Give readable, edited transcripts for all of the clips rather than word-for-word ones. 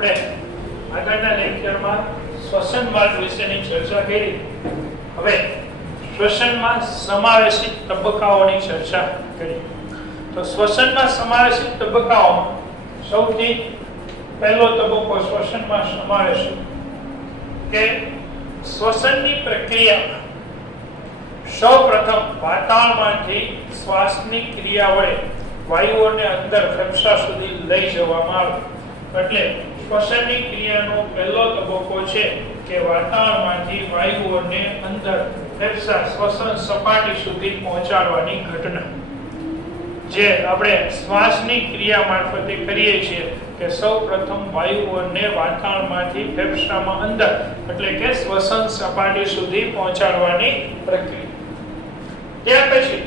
આપણે આગળના લેક્ચરમાં શ્વસન માર્ગ વિશેની ચર્ચા કરી. હવે શ્વસનમાં સમાવેશિત તબક્કાઓની ચર્ચા કરી. તો શ્વસનમાં સમાવેશિત તબક્કાઓમાં સૌથી પહેલો તબક્કો શ્વસનમાં સમાવેશિત કે શ્વસનની પ્રક્રિયામાં સૌપ્રથમ વાતાવરણમાંથી શ્વાસની ક્રિયા વડે વાયુઓને અંદર ફેફસા સુધી લઈ જવામાં આવે. એટલે શ્વસનની ક્રિયાનો પહેલો તબક્કો છે કે વાતાવરણમાંથી વાયુઓને અંદર ફેફસા શ્વસન સપાટી સુધી પહોંચાડવાની ઘટના, જે આપણે શ્વાસની ક્રિયા મારફતે કરીએ છીએ કે સૌપ્રથમ વાયુઓને વાતાવરણમાંથી ફેફસામાં અંદર એટલે કે શ્વસન સપાટી સુધી પહોંચાડવાની પ્રક્રિયા. ત્યાર પછી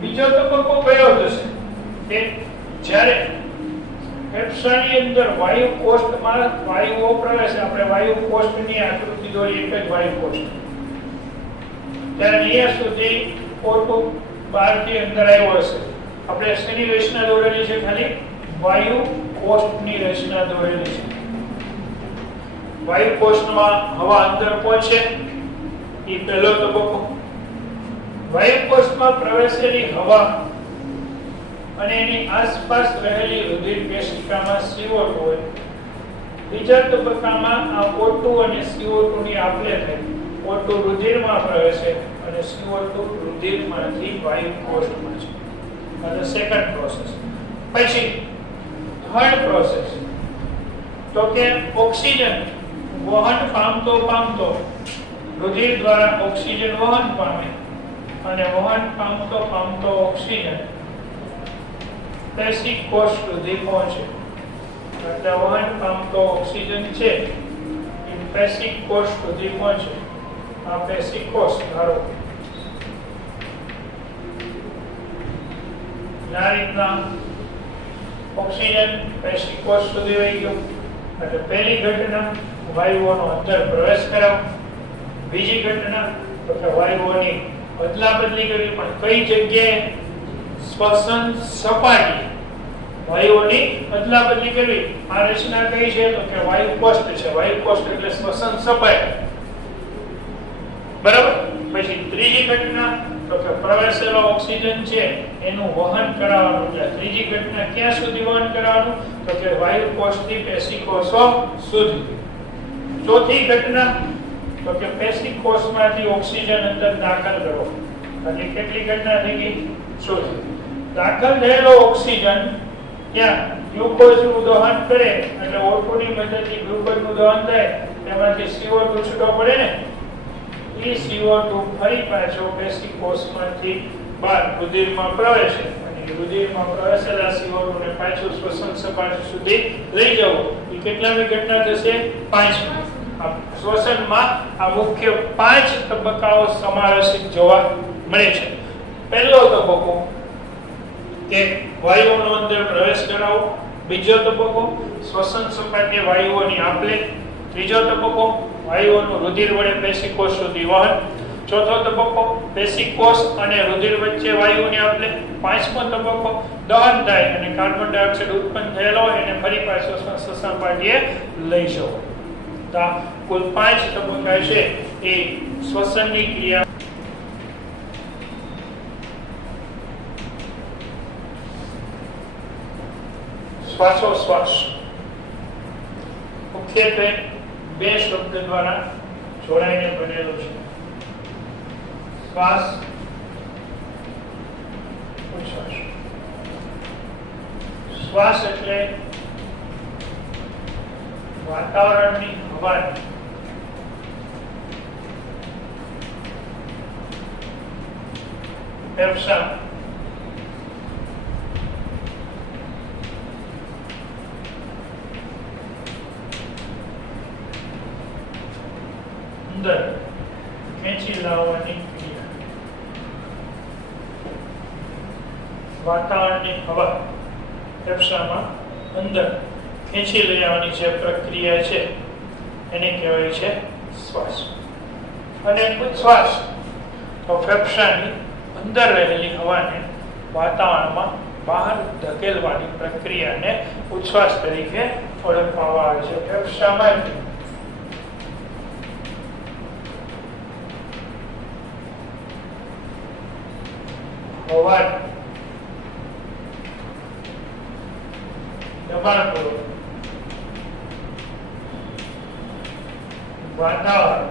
બીજો તબક્કો કયો થશે કે જ્યારે ફેફસાની અંદર વાયુ કોષમાં વાયુઓ પ્રવેશે. આપણે વાયુ કોષની આકૃતિ દોરી, એક જ વાયુ કોષ, ત્યારે અહીંયા સુધી O2 બહારથી અંદર આવ્યો હશે. આપણે શેની રચના દોરેલી છે? ખાલી વાયુ કોષની રચના દોરેલી છે. વાયુ કોષમાં હવા અંદર પહોંચે એ પહેલો તબક્કો. વાયુ કોષમાં પ્રવેશેલી હવા અને એની આસપાસ રહેલી રુધિર કેશિકામાં CO2 હોય. બીજા તબક્કામાં આ O2 અને CO2 ની આપ-લે થાય. O2 રુધિરમાં પ્રવેશે અને CO2 રુધિરમાંથી વાયુ કોષમાં છે. આ સેકન્ડ પ્રોસેસ. પછી થર્ડ પ્રોસેસ તો કે ઓક્સિજન વહન પામતો રુધિર દ્વારા ઓક્સિજન વહન પામે અને વહન પામતો ઓક્સિજન પેશી કોષ સુધી પહોંચે. એટલે વહન પામતો ઓક્સિજન છે એ પેશી કોષ સુધી પહોંચે. આ પેશી કોષ ધારો આ રીતના ઓક્સિજન પેશી કોષ સુધી વહી ગયો. એટલે પહેલી ઘટના વાયુઓનો અંદર પ્રવેશ કરાવ. બીજી ઘટના તો કે વાયુઓની અદલા બદલી કરવી, પણ કઈ જગ્યાએ? શ્વસન સપાટી વાયુઓની અદલા બદલી કરવી. આ રચના કઈ છે તો કે વાયુ કોષ્ઠ છે. વાયુ કોષ્ઠ એટલે શ્વસન સપાટી, બરાબર. પછી ત્રીજી ઘટના તો કે પ્રવેશેલો ઓક્સિજન છે એનું વહન કરાવવાનું. એટલે ત્રીજી ઘટના ક્યાં સુધી વહન કરાવવાનું તો કે વાયુ કોષ્ઠથી પેશી કોષો સુધી. ચોથી ઘટના તો કે પેશી કોષમાંથી ઓક્સિજન અંદર દાખલ કરવો. એટલે કેટલી ઘટના થઈ ગઈ? ચોથી. દાખલ થયેલો ઓક્સિજન ત્યાં ગ્લુકોઝનું દહન કરે એટલે O2 ની મદદથી ગ્લુકોઝનું દહન થાય, તેમાંથી CO2 છૂટો પડે ને, એ CO2 ફરી પાછો પેશી કોષમાંથી બહાર રુધિરમાં પ્રવેશે અને રુધિરમાં પ્રવેશેલા CO2 ને પાછું શ્વસન સપાટી સુધી લઈ જવું. એ કેટલામી ઘટના થશે? 5મી. શ્વસનમાં આ મુખ્ય 5 તબક્કાઓ સમાવેશિત જોવા મળે છે. પહેલો તબક્કો કે વાયુઓનો અંદર પ્રવેશ કરાવો. બીજો તબક્કો શ્વસન સપાટીએ વાયુઓની આપ-લે. ત્રીજો તબક્કો વાયુઓનું રુધિર વડે પેશી કોષ સુધી વહન. ચોથો તબક્કો પેશી કોષ અને રુધિર વચ્ચે વાયુઓની આપ-લે. પાંચમો તબક્કો દહન થાય અને કાર્બન ડાયોક્સાઇડ ઉત્પન્ન થયેલો હોય એને ફરી પાછો શ્વસન સપાટીએ લઈ જવો. તો કુલ 5 તબક્કા છે એ શ્વસનની ક્રિયા. શ્વાસોશ્વાસ મુખ્યત્વે 2 શબ્દ દ્વારા જોડાઈને બનેલો છે. શ્વાસ, ઉચ્છ્વાસ. શ્વાસ એટલે વાતાવરણની હવાને ફેફસા અંદર ખેંચી લાવવાની ક્રિયા. વાતાવરણની હવા ફેફસામાં અંદર ખેંચી લઈ આવવાની જે પ્રક્રિયા છે એને કહેવાય છે શ્વાસ. અને ઉચ્છ્વાસ તો ફેફસાની અંદર રહેલી હવાને વાતાવરણમાં બહાર ધકેલવાની પ્રક્રિયાને ઉચ્છ્વાસ તરીકે ઓળખવામાં આવે છે. ફેફસામાંથી હવા દબાણપૂર્વક વાતાવરણ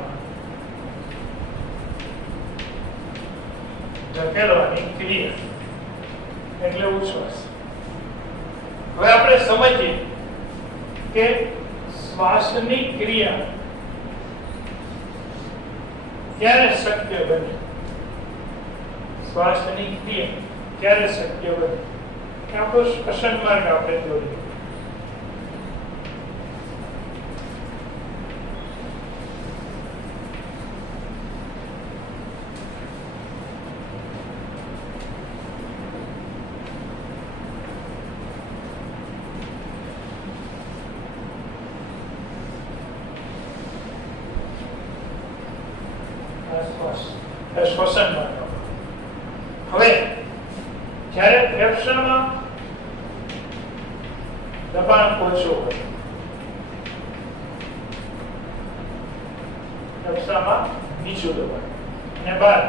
ધકેલવાની ક્રિયા એટલે ઉચ્છ્વાસ. હવે આપણે સમજીએ કે શ્વાસની ક્રિયા ક્યારે શક્ય બને. શ્વાસની ક્રિયા ક્યારે શક્ય બને કે આપણો શ્વસન માર્ગ આપણે જોડીએ. શ્વસન માર્ગ. હવે જ્યારે ફેફસામાં દબાણ ઓછું હોય, ફેફસામાં નીચું દબાણ અને બહાર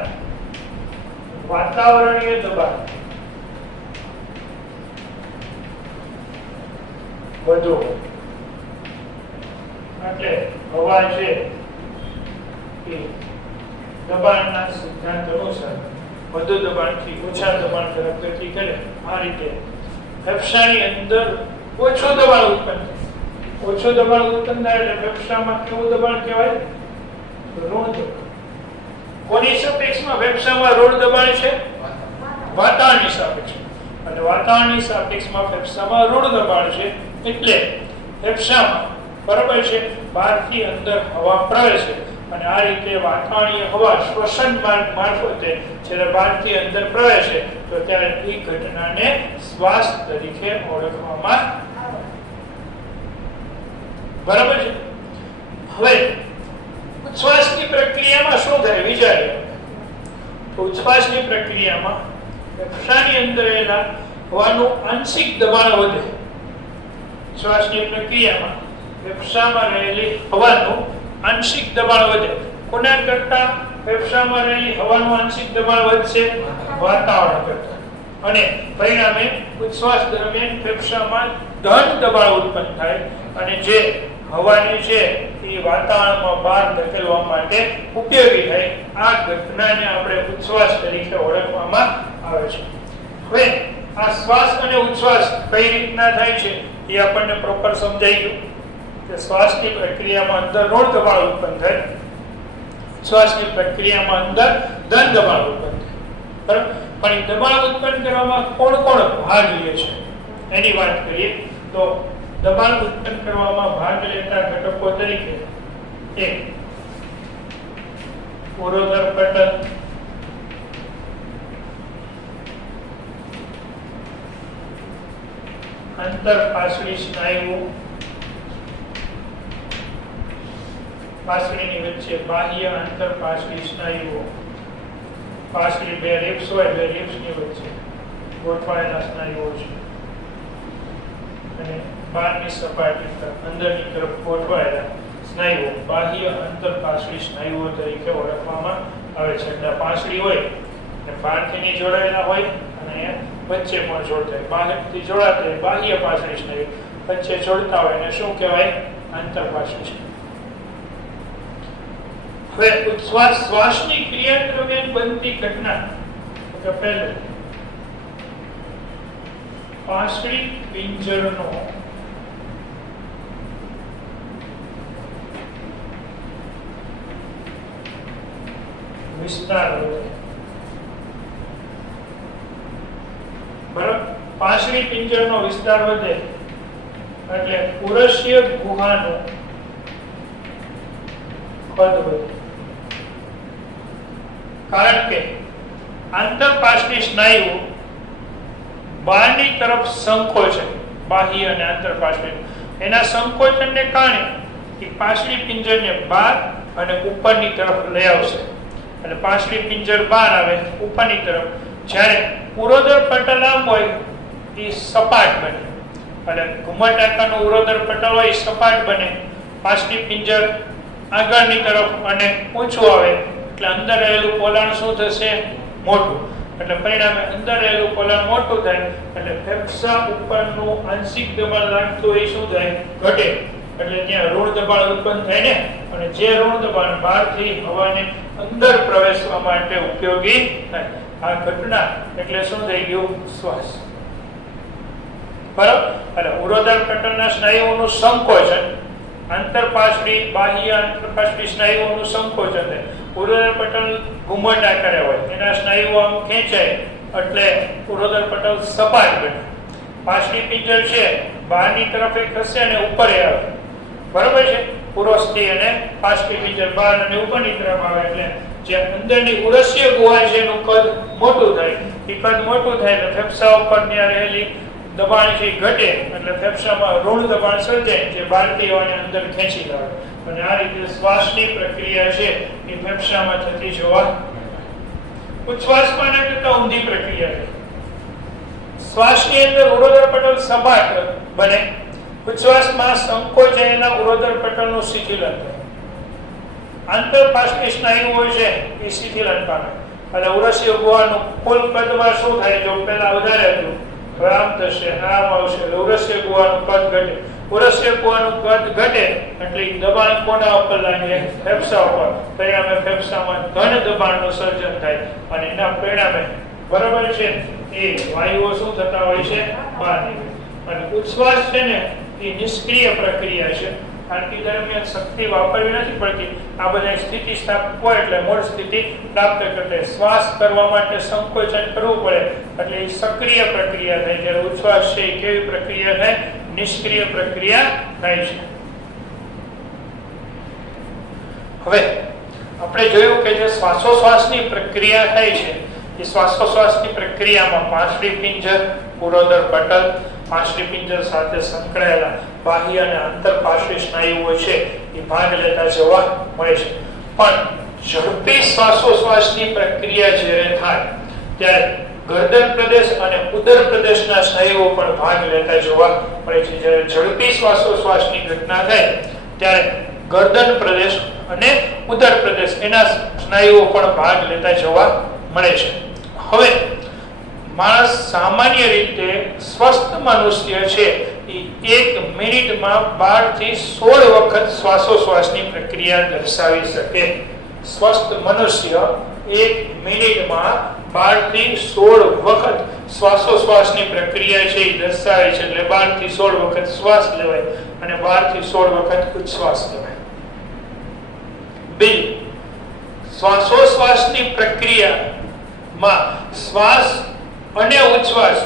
વાતાવરણીય દબાણ વધુ હોય, એટલે હવા છે એ દબાણના સિદ્ધાંત અનુસાર વધુ દબાણથી ઓછા દબાણ તરફ ગતિ કરે. આ રીતે ફેફસાની અંદર ઓછું દબાણ ઉત્પન્ન થાય. ઓછું દબાણ ઉત્પન્ન થાય એટલે ફેફસામાં કેવું દબાણ કહેવાય? ઋણ દબાણ. કોની સાપેક્ષમાં ફેફસામાં ઋણ દબાણ છે? વાતાવરણની સાપેક્ષમાં. અને વાતાવરણની સાપેક્ષમાં ફેફસામાં ઋણ દબાણ છે. એટલે ફેફસામાં બરાબર છે બહારથી અંદર હવા પ્રવેશે અને આ રીતે વાતાવરણીય હવા શ્વસન માર્ગ મારફતે જ્યારે બહારથી અંદર પ્રવેશે તો ત્યારે એ ઘટનાને શ્વાસ તરીકે ઓળખવામાં આવે. બરાબર છે. હવે ઉચ્છ્વાસની પ્રક્રિયામાં શું થાય વિચારીએ તો ઉચ્છ્વાસની પ્રક્રિયામાં ફેફસાની અંદર રહેલા હવાનું આંશિક દબાણ વધે. શ્વાસની પ્રક્રિયામાં ફેફસામાં રહેલી હવાનું આંશિક દબાણ વધે. કોના કરતા ફેફસામાં રહેલી હવાનું આંશિક દબાણ વધશે? વાતાવરણ કરતા. અને પરિણામે ઉચ્છ્વાસ દરમિયાન ફેફસામાં ધન દબાણ ઉત્પન્ન થાય અને જે હવાની છે એ વાતાવરણમાં બહાર ધકેલવા માટે ઉપયોગી થાય. આ ઘટનાને આપણે ઉચ્છ્વાસ તરીકે ઓળખવામાં આવે છે. હવે આ શ્વાસ અને ઉચ્છ્વાસ કઈ રીતના થાય છે એ આપણને પ્રોપર સમજાઈ ગયું કે શ્વાસની પ્રક્રિયામાં અંદર ઋણ દબાણ ઉત્પન્ન થાય, શ્વાસની પ્રક્રિયામાં અંદર ધન દબાણ ઉત્પન્ન થાય. બરાબર. પણ એ દબાણ ઉત્પન્ન કરવામાં કોણ કોણ ભાગ લે છે એની વાત કરીએ તો દબાણ ઉત્પન્ન કરવામાં ભાગ લેતા ઘટકો તરીકે એક ઉરોદર પટલ, અંતરપાસળી સ્નાયુઓ, પાસળીની વચ્ચે બાહ્ય અંતરપાસળી સ્નાયુઓ, પાસળી બે રિબ્સ હોય, બે રિબ્સની વચ્ચે ગોઠવાયેલા સ્નાયુઓ છે અને બહારની સપાટી પર અંદરની તરફ ગોઠવાયેલા સ્નાયુઓ બાહ્ય અંતરપાસળી સ્નાયુઓ તરીકે ઓળખવામાં આવે છે. એટલે પાસળી હોય અને બહારથી જોડાયેલા હોય અને વચ્ચે પણ જોડતા હોય. બહારથી જોડાતા હોય બાહ્ય પાસળી સ્નાયુ, વચ્ચે જોડતા હોય એને શું કહેવાય? અંતરપાસળી સ્નાયુ. હવે ઉચ્છ્વાસ શ્વાસની ક્રિયા દરમિયાન બનતી ઘટના કે પહેલે પાસળી પિંજરનો વિસ્તાર વધે. બરાબર. પાસળી પિંજરનો વિસ્તાર વધે એટલે પુરુષીય ગુહાનું કદ વધે. કારણ કે આંતરપાસળી સ્નાયુઓ બહારની તરફ સંકોચન, બાહ્ય અને આંતરપાસળી એના સંકોચનને કારણે એ પાસળી પિંજરને બહાર અને ઉપરની તરફ લઈ આવશે. એટલે પાસળી પિંજર બહાર આવે ઉપરની તરફ. જ્યારે ઉરોદર પટલ આમ હોય એ સપાટ બને, એટલે ઘુમટ આકારનું ઉરોદર પટલ હોય સપાટ બને, પાછલી પિંજર આગળની તરફ અને ઊંચું આવે એટલે અંદર રહેલું પોલાણ શું થશે? મોટું. એટલે પરિણામે અંદર રહેલું પોલાણ મોટું થાય એટલે ફેફસા ઉપરનું આંશિક દબાણ લાગતું હોય શું થાય? ઘટે. એટલે ત્યાં ઋણ દબાણ ઉત્પન્ન થાય ને, અને જે ઋણ દબાણ બહારથી હવાને અંદર પ્રવેશવા માટે ઉપયોગી થાય. આ ઘટના એટલે શું થઈ ગયું? શ્વાસ. બરાબર. એટલે ઉરોદર પટલના સ્નાયુઓનું સંકોચન, આંતરપાર્શ્વી બાહ્ય આંતરપાર્શ્વી સ્નાયુઓનું સંકોચન થાય. ઉરોદર પટલ ઘુમટ આકારે હોય, એના સ્નાયુઓ આમ ખેંચાય એટલે ઉરોદર પટલ સપાટ બને. પાછલી પિંજર છે બહારની તરફ ખસે અને ઉપર આવે. બરાબર છે? પુરોસ્થી અને પાછલી પિંજર બહાર અને ઉપરની તરફ આવે એટલે જે અંદરની ઉરસ્ય ગુહા છે એનું કદ મોટું થાય. એ કદ મોટું થાય એટલે ફેફસા ઉપર ત્યાં રહેલી દબાણ છે ઘટે એટલે ફેફસામાં ઋણ દબાણ સર્જાય જે બહારથી હવાને અંદર ખેંચી લાવે. અને આ રીતે શ્વાસની પ્રક્રિયા છે એ ફેફસામાં થતી જોવા. ઉચ્છ્વાસમાં કરતા ઊંધી પ્રક્રિયા છે. શ્વાસની અંદર ઉરોદર પટલ સપાટ બને, ઉચ્છ્વાસમાં સંકોચાયેલા ઉરોદર પટલનું શિથિલન થાય. આંતરપાર્શ્વી સ્નાયુઓ છે એ શિથિલન પામે એટલે ઉરસ્ય ગુહાનું કુલ કદમાં શું થાય? જો પહેલા વધારે હતું હવે આમ થશે, આમ આવશે, ઉરસ્ય ગુહાનું કદ ઘટે. ઉરસ્ય ગુહાનું કદ ઘટે એટલે દબાણ કોના ઉપર લાગે? ફેફસા ઉપર. પરિણામે ફેફસામાં ઘન દબાણનું સર્જન થાય અને એના પરિણામે બરાબર છે એ વાયુઓ શું થતા હોય છે? બહાર નીકળે. અને ઉચ્છ્વાસ છે ને એ નિષ્ક્રિય પ્રક્રિયા છે. આરતી દરમિયાન શક્તિ વાપરવી નથી પડતી. આ બધા સ્થિતિ સ્થાપક હોય એટલે મૂળ સ્થિતિ પ્રાપ્ત કરતે શ્વાસ કરવા માટે સંકોચન કરવું પડે એટલે એ સક્રિય પ્રક્રિયા થાય. જ્યારે ઉચ્છ્વાસ છે એ કેવી પ્રક્રિયા થાય? નિષ્ક્રિય પ્રક્રિયા થાય છે. હવે આપણે જોયું કે જે શ્વાસોશ્વાસની પ્રક્રિયા થાય છે એ શ્વાસોશ્વાસની પ્રક્રિયામાં પાછલી પિંજર, ઉરોદર પટલ, પાછલી પિંજર સાથે સંકળાયેલા બાહ્ય અને આંતરપાર્શ્વી સ્નાયુઓ છે એ ભાગ લેતા જોવા મળે છે. પણ ઝડપી શ્વાસોશ્વાસની પ્રક્રિયા જ્યારે થાય ત્યારે ગરદન પ્રદેશ અને ઉદર પ્રદેશના સ્નાયુઓ પણ ભાગ લેતા જોવા મળે છે. જ્યારે ઝડપી શ્વાસોશ્વાસની ઘટના થાય ત્યારે ગરદન પ્રદેશ અને ઉદર પ્રદેશ એના સ્નાયુઓ પણ ભાગ લેતા જોવા મળે છે. હવે માણસ સામાન્ય રીતે સ્વસ્થ મનુષ્ય છે એ 1 મિનિટમાં 12 થી 16 વખત શ્વાસોશ્વાસની પ્રક્રિયા દર્શાવી શકે. સ્વસ્થ મનુષ્ય 1 મિનિટમાં 12 થી 16 વખત શ્વાસોશ્વાસની પ્રક્રિયા છે એ દર્શાવે છે. એટલે 12 થી 16 વખત શ્વાસ લેવાય અને 12 થી 16 વખત ઉચ્છ્વાસ લેવાય. બીજું, શ્વાસોશ્વાસની પ્રક્રિયામાં શ્વાસ અને ઉચ્છ્વાસ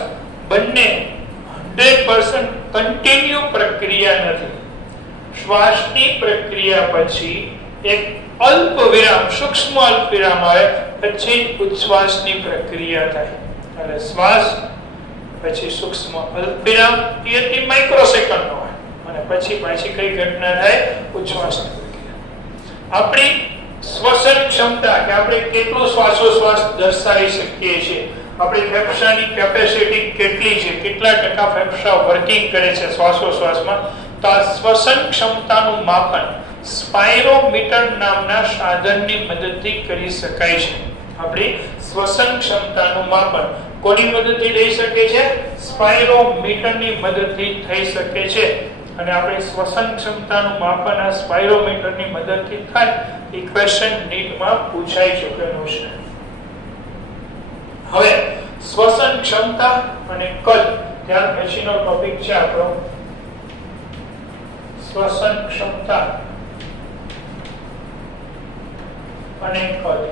બંને 100% કન્ટિન્યુ પ્રક્રિયા નથી. શ્વાસની પ્રક્રિયા પછી એક અલ્પ વિરામ, સૂક્ષ્મ અલ્પ વિરામ આવે પછી ઉચ્છ્વાસની પ્રક્રિયા થાય. એટલે શ્વાસ પછી સૂક્ષ્મ અલ્પ વિરામ એ અતિ માઇક્રોસેકન્ડનો હોય અને પછી પાછી કઈ ઘટના થાય? ઉચ્છ્વાસની પ્રક્રિયા. આપણી શ્વસન ક્ષમતા કે આપણે કેટલું શ્વાસોશ્વાસ દર્શાવી શકીએ છીએ, આપણી ફેફસાની કેપેસિટી કેટલી છે, કેટલા ટકા ફેફસા વર્કિંગ કરે છે શ્વાસોશ્વાસમાં, તો આ શ્વસન ક્ષમતાનું માપન સ્પાયરોમીટર નામના સાધનની મદદથી કરી શકાય છે. આપણી શ્વસન ક્ષમતાનું માપન કોની મદદથી થઈ શકે છે? સ્પાયરોમીટરની મદદથી થઈ શકે છે. અને આપણે શ્વસન ક્ષમતાનું માપન આ સ્પાયરોમીટરની મદદથી થાય એ ક્વેશ્ચન નીટમાં પૂછાઈ ચૂકેલું છે. હવે શ્વસન ક્ષમતા અને કદ ત્યાર પછીનો ટોપિક છે આપણો શ્વસન ક્ષમતા અને કદ.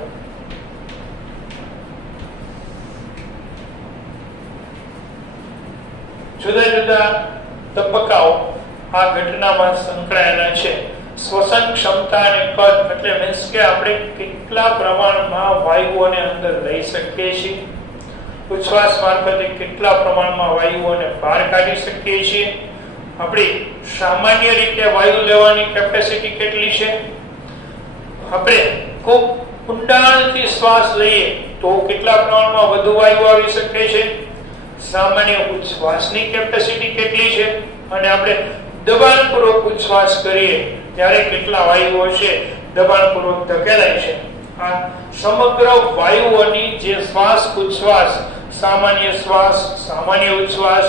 જુદા જુદા તબક્કાઓ આ ઘટનામાં સંકળાયેલા છે. શ્વસન ક્ષમતા અને કદ એટલે મીન્સ કે આપણે કેટલા પ્રમાણમાં વાયુઓને અંદર લઈ શકીએ છીએ, ઉચ્છ્વાસ મારફતે કેટલા પ્રમાણમાં વાયુઓને બહાર કાઢી શકીએ છીએ, આપણી સામાન્ય રીતે વાયુ લેવાની કેપેસિટી કેટલી છે, આપણે ખૂબ ઊંડાણથી શ્વાસ લઈએ તો કેટલા પ્રમાણમાં વધુ વાયુ આવી શકે છે, સામાન્ય ઉચ્છ્વાસની કેપેસિટી કેટલી છે અને આપણે દબાણપૂર્વક ઉચ્છ્વાસ કરીએ ત્યારે કેટલા વાયુઓ છે દબાણપૂર્વક ધકેલાય છે. આ સમગ્ર વાયુઓની જે શ્વાસ ઉચ્છ્વાસ, સામાન્ય શ્વાસ, સામાન્ય ઉચ્છ્વાસ,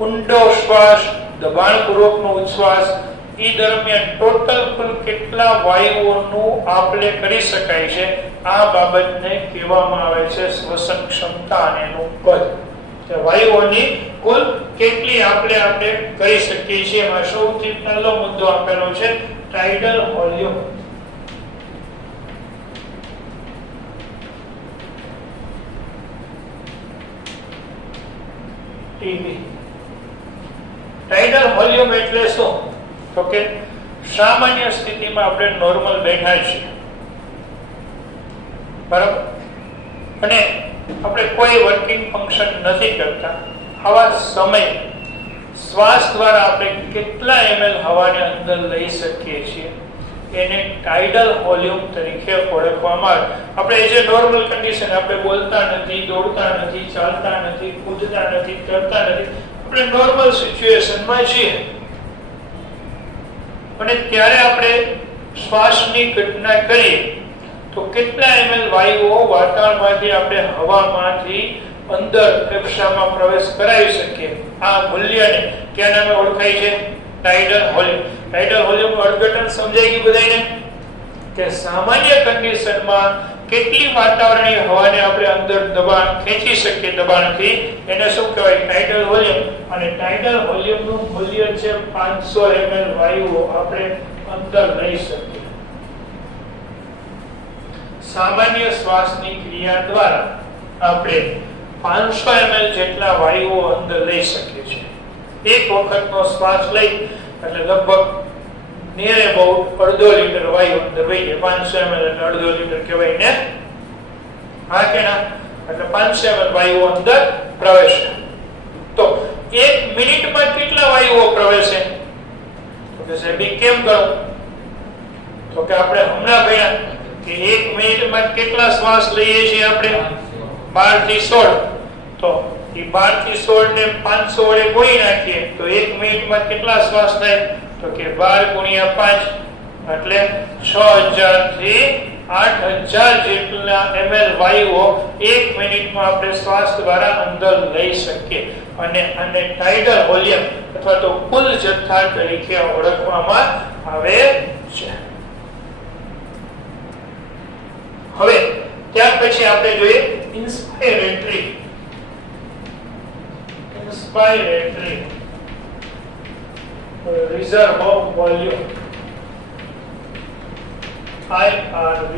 ઊંડો શ્વાસ, દબાણપૂર્વકનો ઉચ્છ્વાસ, એ દરમિયાન ટોટલ કુલ કેટલા વાયુઓનું આપલે કરી શકાય છે આ બાબતને કહેવામાં આવે છે શ્વસન ક્ષમતા અને એનું કદ. વાયુઓની કુલ કેટલી આપણે કરી શકીએ છીએ એમાં સૌથી પહેલો મુદ્દો આપેલો છે ટાઇડલ વોલ્યુમ. ટાઇડલ વોલ્યુમ એટલે શું? તો કે સામાન્ય સ્થિતિમાં આપણે નોર્મલ બેઠા છીએ, બરાબર, અને આપણે કોઈ વર્કિંગ ફંક્શન નથી કરતા, આવા સમય શ્વાસ દ્વારા આપણે કેટલા ml હવાને અંદર લઈ શકીએ છીએ એને ટાઇડલ વોલ્યુમ તરીકે ઓળખવામાં આવે. આપણે જે નોર્મલ કન્ડિશન, આપણે બોલતા નથી, દોડતા નથી, ચાલતા નથી, કૂદતા નથી, તરતા નથી, આપણે નોર્મલ સિચ્યુએશનમાં છીએ અને ત્યારે આપણે શ્વાસની ઘટના કરીએ તો કેટલા ml વાયુઓ વાતાવરણમાંથી આપણે હવામાંથી અંદર ફેફસામાં પ્રવેશ કરાવી શકીએ. આ મૂલ્યને કયા નામે ઓળખાય છે? Tidal volume. ટાઇડલ વોલ્યુમનું અર્થઘટન સમજાઈ ગયું બધાને કે સામાન્ય કન્ડિશનમાં કેટલી વાતાવરણીય હવાને આપણે અંદર દબાણ ખેંચી શકીએ દબાણથી, એને શું કહેવાય? Tidal volume. અને ટાઇડલ વોલ્યુમનું મૂલ્ય છે 500 ml વાયુઓ આપણે અંદર લઈ શકીએ. સામાન્ય શ્વાસની ક્રિયા દ્વારા આપણે 500 ml જેટલા વાયુઓ અંદર લઈ શકીએ છીએ. એક વખતનો શ્વાસ લઈ એટલે લગભગ near about અડધો લીટર વાયુ અંદર વહી જાય. 500 ml એટલે અડધો લીટર કહેવાય ને? હા કે ના? એટલે 500 ml વાયુઓ અંદર પ્રવેશે. તો 1 મિનિટમાં કેટલા વાયુઓ પ્રવેશે? તો કે સાહેબ કેમ કરો? તો કે આપણે હમણાં ભણ્યા કે 1 મિનિટમાં કેટલા શ્વાસ લઈએ છીએ આપણે? 12 થી 16. તો એ 12 થી 16 ને 500 વડે ગુણી નાખીએ તો 1 મિનિટમાં કેટલા શ્વાસ થાય? તો કે 12 ગુણ્યા 5 એટલે 6000 થી 8000 જેટલા ml વાયુઓ 1 મિનિટમાં આપણે શ્વાસ દ્વારા અંદર લઈ શકીએ અને આને ટાઇડલ વોલ્યુમ અથવા તો કુલ જથ્થા તરીકે ઓળખવામાં આવે છે. હવે ત્યાર પછી આપણે જોઈએ ઇન્સ્પાયરેટરી reserve volume IRV.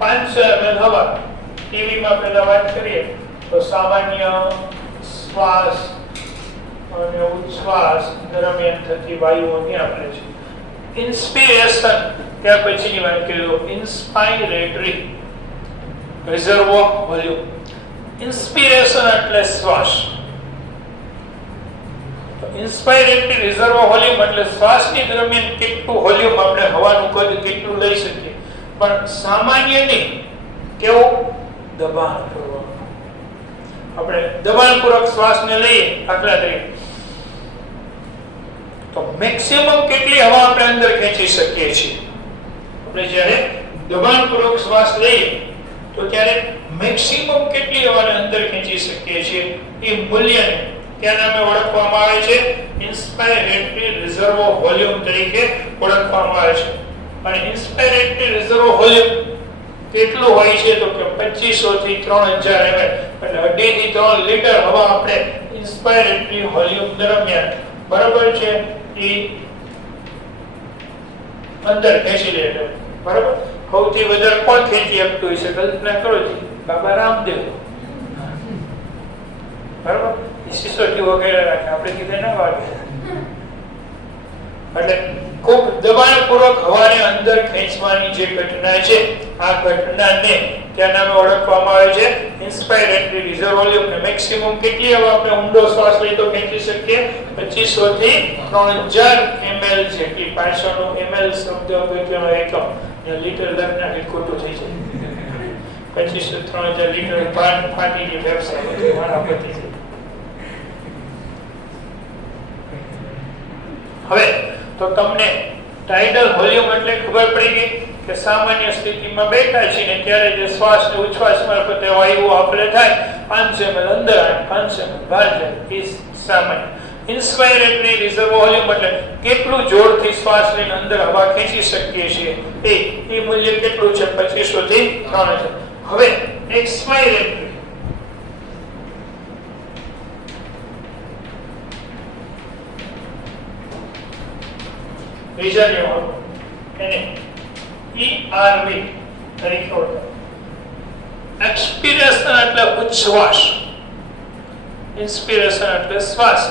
500 ml હવા. ટીવીમાં પહેલા વાત કરીએ તો સામાન્ય શ્વાસ અને ઉચ્છ્વાસ દરમિયાન થતી વાયુઓની આપણે છે. ઇન્સ્પિરેશન ત્યાર પછીની વાત કરીએ ઇન્સ્પાયરેટરી reservoir volume. ઇન્સ્પિરેશન એટલે શ્વાસ. ઇન્સ્પાયરેટરી reservoir volume એટલે શ્વાસની દરમિયાન કેટલું વોલ્યુમ આપણે હવાનું કદ કેટલું લઈ શકીએ, પણ સામાન્ય નહીં. કેવું? દબાણપૂર્વક. આપણે દબાણપૂર્વક શ્વાસને લઈએ દાખલા તરીકે તો મેક્સિમમ કેટલી હવા આપણે અંદર ખેંચી શકીએ છીએ? આપણે જ્યારે દબાણપૂર્વક શ્વાસ લઈએ તો ત્યારે મેક્સિમમ કેટલી હવાને અંદર ખેંચી શકીએ છીએ એ મૂલ્યને કયા નામે ઓળખવામાં આવે છે? ઇન્સ્પાયરેટરી reservoir volume તરીકે ઓળખવામાં આવે છે. અને ઇન્સ્પાયરેટરી reservoir volume કેટલું હોય છે? તો કે 2500 થી 3000 ml એટલે 2.5 થી 3 લીટર હવા આપણે ઇન્સ્પાયરેટરી વોલ્યુમ દરમિયાન બરાબર છે એ અંદર ખેંચી લે. બરાબર. સૌથી વધારે કોણ ખેંચી શકતું હોય છે? કલ્પના કરો છો, બાબા રામદેવ. બરાબર. સિસોટી વગેરે રાખે, આપણે કીધે ના વાગે. એટલે ખૂબ દબાણપૂર્વક હવાને અંદર ખેંચવાની જે ઘટના છે આ ઘટનાને ત્યાં નામે ઓળખવામાં આવે છે ઇન્સ્પાયરેટરી reservoir volume. ને મેક્સિમમ કેટલી હવા આપણે ઊંડો શ્વાસ લઈ તો ખેંચી શકીએ? 2500 થી 3000 ml જેટલી. 500 નો ml શબ્દ અગત્યનો એકમ, લીટર લખના ખોટું થઈ જાય. 2500-3000 લીટર પાણી ફાટીની ફેફસા બધી મારા પતી ગઈ. હવે તો તમને ટાઇડલ વોલ્યુમ એટલે ખબર પડી ગઈ કે સામાન્ય સ્થિતિમાં બેઠા છીએ ને ત્યારે જે શ્વાસ ને ઉચ્છ્વાસ મારફતે વાયુ આપણે થાય 500 ml અંદર આવે 500 ml બહાર જાય એ સામાન્ય. ઇન્સ્પાયરેટરી રિઝર્વ વોલ્યુમ એટલે કેટલું જોરથી શ્વાસ લઈને અંદર હવા ખેંચી શકીએ છીએ એ મૂલ્ય કેટલું છે 2500 થી 3000. હવે એક્સપાયરેટરી રિઝર્વ એને ERV તરીકે ઓળખાય. એક્સપિરેશન એટલે ઉચ્છ્વાસ, ઇન્સ્પિરેશન એટલે શ્વાસ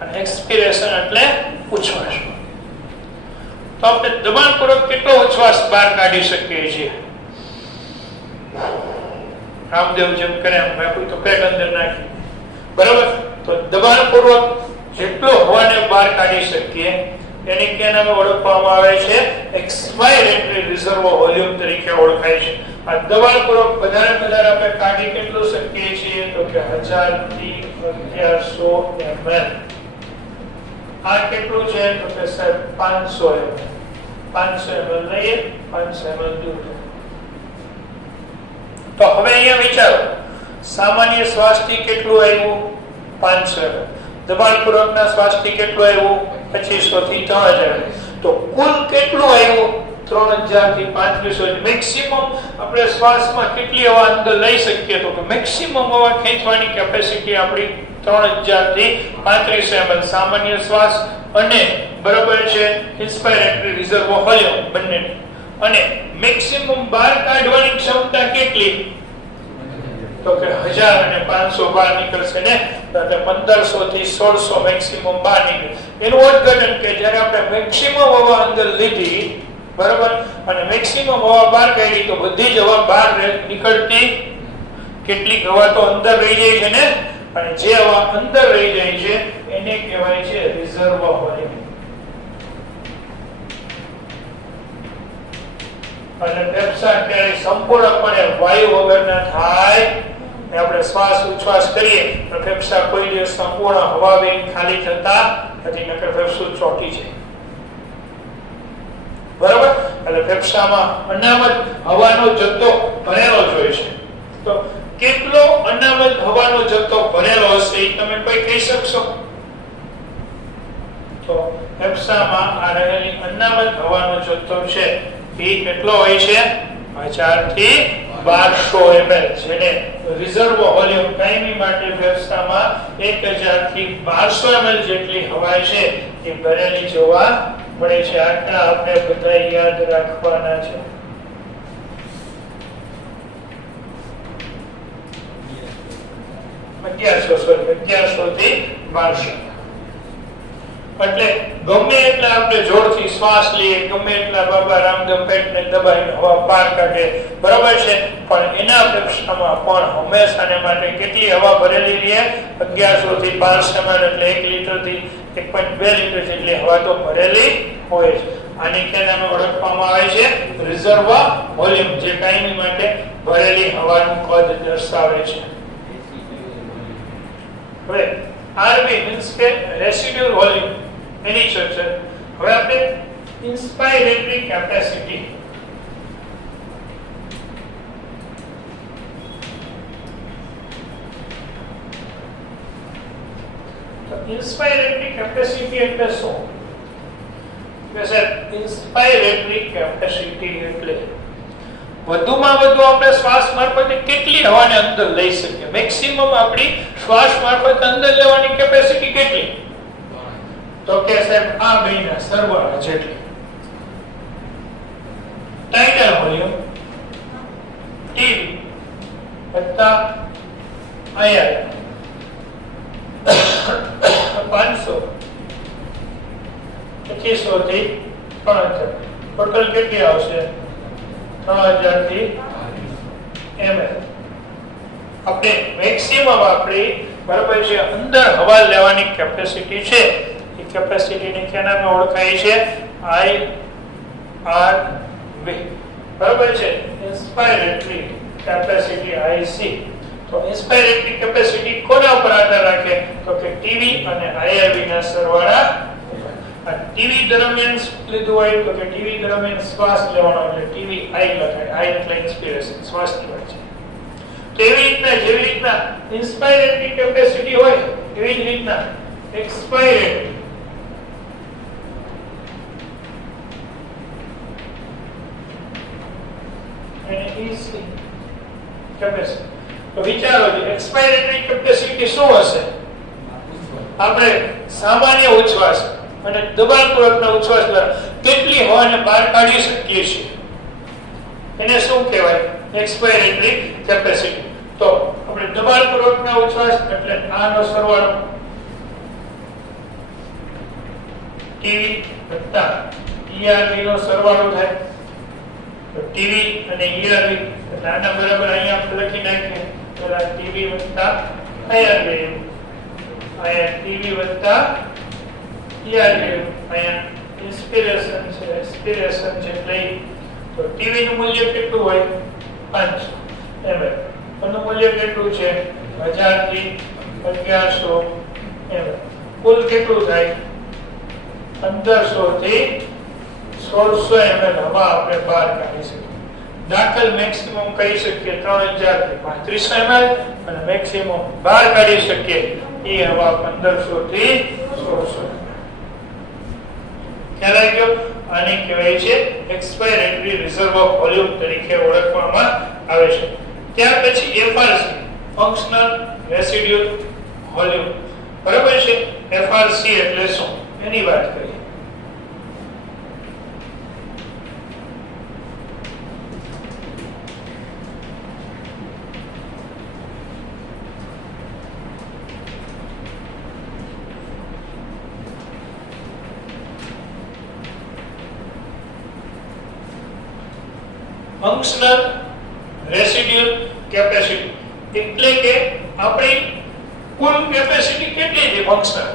અને એક્સપિરેશન એટલે ઉચ્છ્વાસ. તો આપણે દબાણપૂર્વક કેટલો ઉચ્છ્વાસ બહાર કાઢી શકીએ છીએ? રામદેવ જેમ કરે એમ કોઈ તો પેટ અંદર નાખી, બરાબર? તો દબાણપૂર્વક જેટલો હવાને બહાર કાઢી શકીએ એને કે નામે ઓળખવામાં આવે છે એક્સપાયરેટરી રિઝર્વ વોલ્યુમ તરીકે ઓળખાય છે. આ દબાણપૂર્વક વધારે આપણે કાઢી કેટલું શકીએ છીએ તો કે 1000 થી 1100 ml. આ કેટલું છે તો કે સાહેબ 500 ml. 500 ml લઈએ, 500 ml દૂર. તો હવે અહીંયા વિચારો, સામાન્ય શ્વાસથી કેટલું આવ્યું 500 ml, દબાણપૂર્વકના શ્વાસથી કેટલું આવ્યું 2500 થી 3000. તો કુલ કેટલું આવ્યું 3000 થી 3500. મેક્સિમમ આપણે શ્વાસમાં કેટલી હવા અંદર લઈ શકીએ તો કે મેક્સિમમ હવા ખેંચવાની કેપેસિટી આપણી 3000 થી 3500 ml સામાન્ય શ્વાસ અને બરાબર છે ઇન્સ્પાયરેટરી રિઝર્વ વોલ્યુમ બંને. અને મેક્સિમમ બહાર કાઢવાની ક્ષમતા કેટલી તો કે 1000 અને 500 બહાર નીકળશે ને, તો 1500 થી 1600 મેક્સિમમ બહાર નીકળે. એનું અર્થઘટન કે જ્યારે આપણે મેક્સિમમ હવા અંદર લીધી, બરાબર, અને મેક્સિમમ હવા બહાર કાઢી તો બધી જ હવા બહાર નીકળતી, કેટલીક હવા તો અંદર રહી જાય છે ને, અને જે હવા અંદર રહી જાય છે એને કહેવાય છે રિઝર્વ વોલ્યુમ. અને ફેફસા ત્યારે સંપૂર્ણપણે વાયુ વગરના થાય. આપણે શ્વાસ ઉચ્છ્વાસ કરીએ તો ફેફસા કોઈ દિવસ સંપૂર્ણ હવા વિહીન ખાલી થતા નથી, નકર ફેફસું ચોટી જાય, બરાબર? એટલે ફેફસામાં અનામત હવાનો જથ્થો ભરેલો જ હોય છે. તો કેટલો અનામત હવાનો જથ્થો ભરેલો હશે એ તમે કોઈ કહી શકશો? તો ફેફસામાં આ રહેલી અનામત હવાનો જથ્થો છે એ કેટલો હોય છે 1000 થી 1200 ml, જેને રિઝર્વ વોલ્યુમ કાયમી માટે ફેફસામાં 1000 થી 1200 ml જેટલી હવા છે એ ભરેલી જોવા મળે છે. આટલા આપણે બધા યાદ રાખવાના છે. અગિયારસો થી 1200. એટલે ગમે એટલા આપણે જોરથી શ્વાસ લઈએ, ગમે એટલા બાબા રામદેવ પેટને દબાવીને હવા બહાર કાઢે, બરાબર છે, પણ એના ફેફસામાં પણ હંમેશાને માટે કેટલી હવા ભરેલી રહે 1100 થી 1200 ml, એટલે 1 લીટર થી 1.2 લીટર જેટલી હવા તો ભરેલી હોય છે. આની કે નામે ઓળખવામાં આવે છે રિઝર્વ વોલ્યુમ, જે કાયમી માટે ભરેલી હવાનું કદ દર્શાવે છે. હવે આરવી મીન્સ કે રેસિડ્યુઅલ વોલ્યુમ, એની ચર્ચા. હવે આપણે ઇન્સ્પાયરેટરી કેપેસિટી, તો ઇન્સ્પાયરેટરી કેપેસિટી એટલે શું? કે સર ઇન્સ્પાયરેટરી કેપેસિટી એટલે વધુમાં વધુ આપણે શ્વાસ મારફતે કેટલી હવાને અંદર લઈ શકીએ. મેક્સિમમ આપણી શ્વાસ મારફતે અંદર લેવાની કેપેસિટી કેટલી? તો કે સાહેબ આ બેના સરવાળા જેટલી. ટાઇડલ વોલ્યુમ ટી વત્તા આયર 500 2500 થી 3000, ટોટલ કેટલી આવશે 3000 થી ml. આપણે મેક્સિમમ આપણી બરાબર છે અંદર હવા લેવાની કેપેસિટી છે, એ કેપેસિટીને કેના નામે ઓળખાય છે? IRV, બરાબર છે, ઇન્સ્પાયરેટરી કેપેસિટી IC. તો ઇન્સ્પાયરેટરી કેપેસિટી કોના ઉપર આધાર રાખે? તો કે ટીવી અને IRV ના સરવાળા. આ ટીવી દરમિયાન લીધું હોય તો કે ટીવી દરમિયાન શ્વાસ લેવાનો એટલે ટીવી I લખાય. I એટલે ઇન્સ્પિરેશન, શ્વાસની વાત છે. તો એવી રીતના જેવી રીતના ઇન્સ્પાયરેટરી કેપેસિટી હોય એવી જ રીતના એક્સપાયરેટરી અને EC કેપેસિટી. તો વિચારો કે એક્સપાયરેટરી કેપેસિટી શું હશે? આપણે સામાન્ય ઉચ્છ્વાસ અને દબાણપૂર્વકના ઉચ્છ્વાસ દ્વારા કેટલી હવાને બહાર કાઢી શકીએ છીએ એને શું કહેવાય? એક્સપાયરેટરી કેપેસિટી. તો આપણે દબાણપૂર્વકના ઉચ્છ્વાસ એટલે આનો સરવાળો ટીવી વત્તા ERV નો સરવાળો થાય. તો ટીવી અને ERV એટલે આના બરાબર અહીંયા આપણે લખી નાખીએ પેલા ટીવી વત્તા IRV. અહીંયા ટીવી વત્તા ERV. અહીંયા ઇન્સ્પિરેશન છે એક્સપિરેશન છે એટલે તો ટીવી નું મૂલ્ય કેટલું હોય? 500 ml. એનું મૂલ્ય કેટલું છે? 1000 થી 1100 ml. કુલ કેટલું થાય? 1500 થી 1600 ml હવા આપણે બહાર કાઢી શકીએ. દાખલ મેક્સિમમ કહી શકીએ 3000 થી 3500 ml અને મેક્સિમમ બહાર કાઢી શકીએ એ હવા 1500 થી 1600. ખ્યાલ આવી ગયો? આને કહેવાય છે એક્સપાયરેટરી રિઝર્વ વોલ્યુમ તરીકે ઓળખવામાં આવે છે. ત્યાર પછી FRC ફંક્શનલ રેસિડ્યુઅલ વોલ્યુમ. બરાબર છે? FRC એટલે શું એની વાત કરીએ. ફંક્શનલ રેસિડ્યુઅલ કેપેસિટી એટલે કે આપણી કુલ કેપેસિટી કેટલી છે ફંક્શનલ?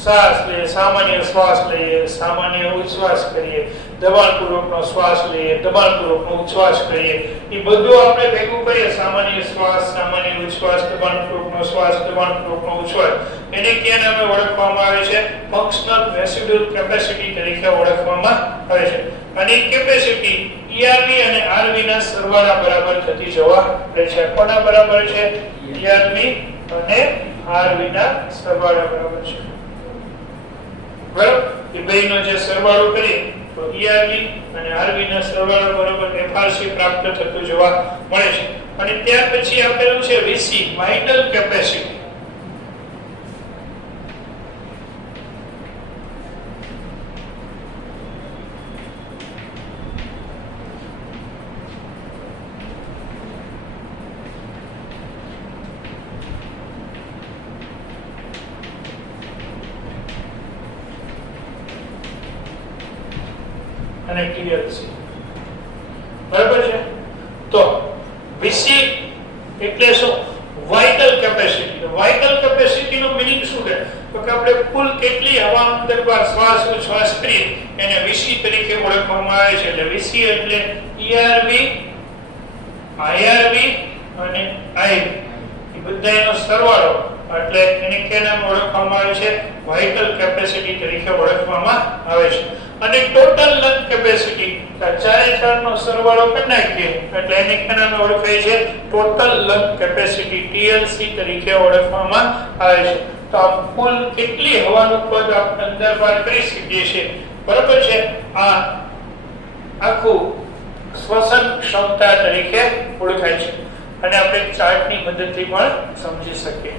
શ્વાસ લઈએ, સામાન્ય શ્વાસ લઈએ, સામાન્ય ઉચ્છ્વાસ કરીએ, દબાણપૂર્વકનો શ્વાસ લઈએ, દબાણપૂર્વકનો ઉચ્છ્વાસ કરીએ, એ બધું આપણે ભેગું કરીએ. સામાન્ય શ્વાસ, સામાન્ય ઉચ્છ્વાસ, દબાણપૂર્વકનો શ્વાસ, દબાણપૂર્વકનો ઉચ્છ્વાસ, એને ક્યાં નામે ઓળખવામાં આવે છે? ફંક્શનલ રેસિડ્યુઅલ કેપેસિટી તરીકે ઓળખવામાં આવે છે. અને કેપેસિટી ERV અને RV ના સરવાળા બરાબર થતી જોવા મળે છે. કોના બરાબર છે? ERV અને RV ના સરવાળા બરાબર છે. બરાબર? એ બેયનો જે સરવાળો કરીએ તો ERV અને RV ના સરવાળા બરાબર FRC પ્રાપ્ત થતું જોવા મળે છે. અને ત્યાર પછી આપેલું છે VC વાઇટલ કેપેસિટી. અને TLC. બરાબર છે? તો VC એટલે શું? Vital capacity. વાઇટલ કેપેસિટી નો મીનિંગ શું છે? તો કે આપણે કુલ કેટલી હવા અંદર બહાર શ્વાસ ઉચ્છ્વાસ કરીએ એને VC તરીકે ઓળખવામાં આવે છે. એટલે VC એટલે ERV, IRV અને IV એ બધાનો સરવાળો એટલે એને કે નામ ઓળખવામાં આવે છે? વાઇટલ કેપેસિટી તરીકે ઓળખવામાં આવે છે. અને ટોટલ લંગ કેપેસિટી ચારે ચારનો સરવાળો કરી નાખીએ એટલે એને કે નામે ઓળખાય છે? ટોટલ લંગ કેપેસિટી TLC તરીકે ઓળખવામાં આવે છે. તો આ કુલ કેટલી હવાનું પદ આપણે અંદર બહાર કરી શકીએ છીએ. બરાબર છે? આ આખું શ્વસન ક્ષમતા તરીકે ઓળખાય છે અને આપણે ચાર્ટની મદદથી પણ સમજી શકીએ.